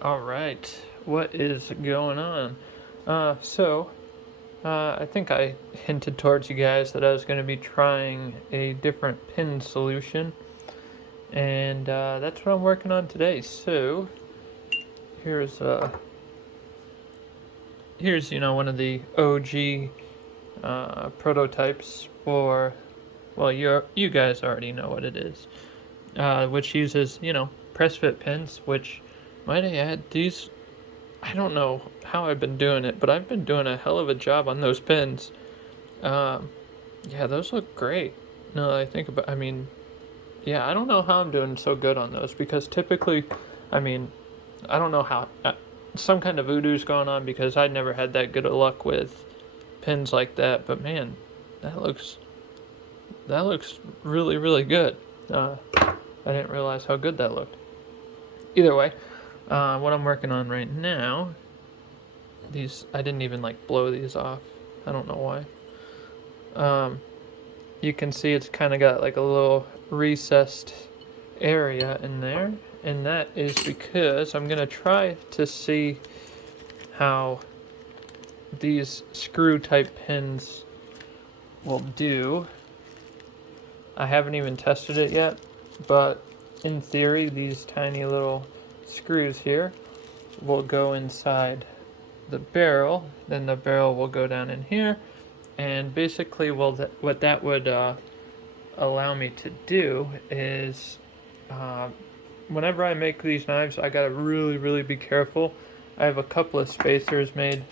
All right, what is going on? I think I hinted towards you guys that I was going to be trying a different pin solution, and that's what I'm working on today. So, here's one of the OG prototypes for. Well, you guys already know what it is, which uses press fit pins. Which, might I add, these I don't know how I've been doing it, but I've been doing a hell of a job on those pins. Um, yeah, those look great. No, I think about. I mean, yeah, I don't know how I'm doing so good on those because typically, I mean, I don't know how. Some kind of voodoo's going on because I never had that good of luck with pins like that. But man, that looks that looks really really good. I didn't realize how good that looked. Either way, what I'm working on right now, these I didn't even like blow these off. I don't know why. You can see it's kind of got like a little recessed area in there, and that is because I'm gonna try to see how these screw type pins will do. I haven't even tested it yet, but in theory these tiny little screws here will go inside the barrel, then the barrel will go down in here, and basically what that would allow me to do is uh, whenever I make these knives, I gotta really, really be careful. I have a couple of spacers made.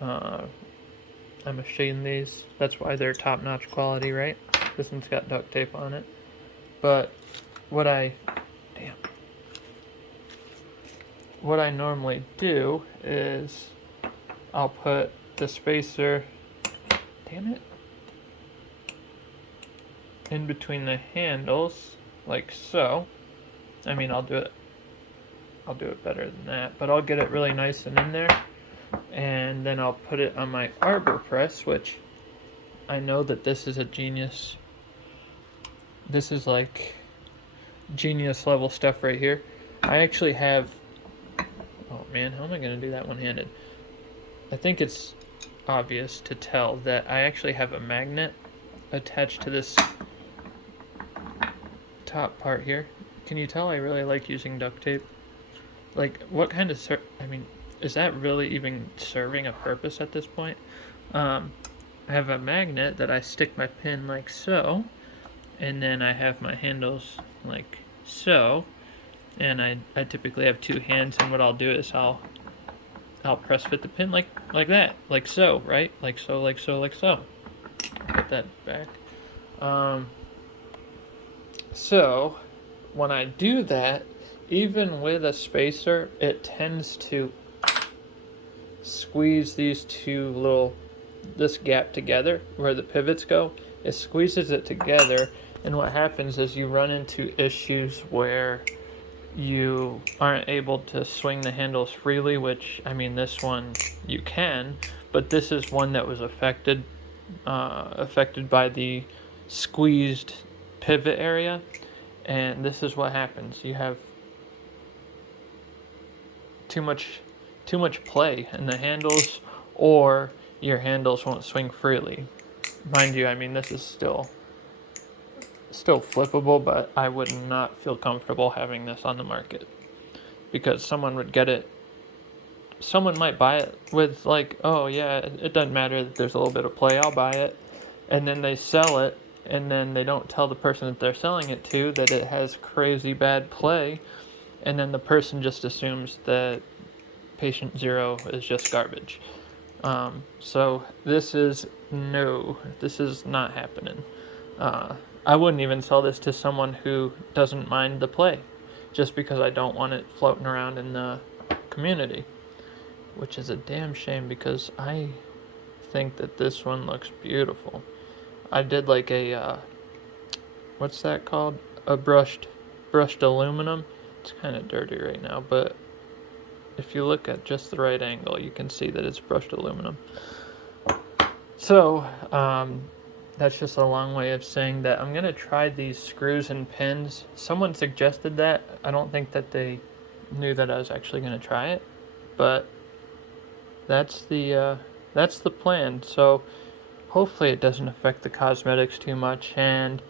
Uh, I machined these. That's why they're top-notch quality, right? This one's got duct tape on it. But what I, damn, what I normally do is I'll put the spacer, damn it, in between the handles, like so. I mean, I'll do it better than that, but I'll get it really nice and in there, and then I'll put it on my Arbor press, which I know that this is a genius. This is like genius level stuff right here. I actually have, oh man, how am I going to do that one-handed? I think it's obvious to tell that I actually have a magnet attached to this top part here. Can you tell I really like using duct tape? Like, what kind of I mean, is that really even serving a purpose at this point? I have a magnet that I stick my pin like so, and then I have my handles like so, and I typically have two hands, and what I'll do is I'll press fit the pin like that, like so, right? Like so, like so, like so. Put that back. So when I do that, even with a spacer, it tends to squeeze this gap together where the pivots go. It squeezes it together, and what happens is you run into issues where you aren't able to swing the handles freely, which, I mean, this one you can, but this is one that was affected by the squeezed pivot area, and this is what happens. You have too much play in the handles, or your handles won't swing freely. Mind you, I mean, this is still flippable, but I would not feel comfortable having this on the market because someone would get it. Someone might buy it with like, oh yeah, it doesn't matter that there's a little bit of play, I'll buy it, and then they sell it, and then they don't tell the person that they're selling it to that it has crazy bad play, and then the person just assumes that patient zero is just garbage. So this is not happening. I wouldn't even sell this to someone who doesn't mind the play, just because I don't want it floating around in the community, which is a damn shame because I think that this one looks beautiful. I did like a, what's that called? A brushed aluminum. It's kind of dirty right now, but if you look at just the right angle, you can see that it's brushed aluminum. So, that's just a long way of saying that I'm going to try these screws and pins. Someone suggested that. I don't think that they knew that I was actually going to try it, but that's the plan. So hopefully it doesn't affect the cosmetics too much, and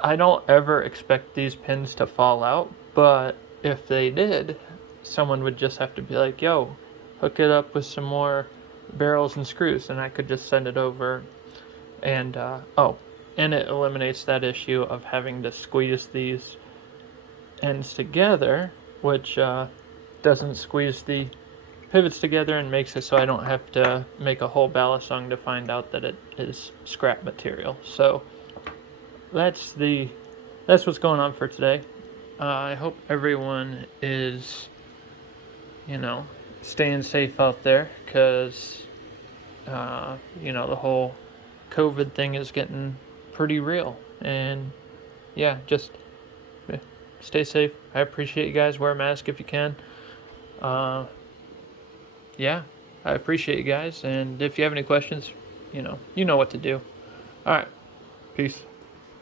I don't ever expect these pins to fall out, but if they did, someone would just have to be like, yo, hook it up with some more barrels and screws, and I could just send it over. And and it eliminates that issue of having to squeeze these ends together, which doesn't squeeze the pivots together and makes it so I don't have to make a whole balisong to find out that it is scrap material. So that's what's going on for today. I hope everyone is, staying safe out there, because the whole COVID thing is getting pretty real. And yeah, just stay safe. I appreciate you guys. Wear a mask if you can. Yeah, I appreciate you guys. And if you have any questions, you know what to do. All right, peace.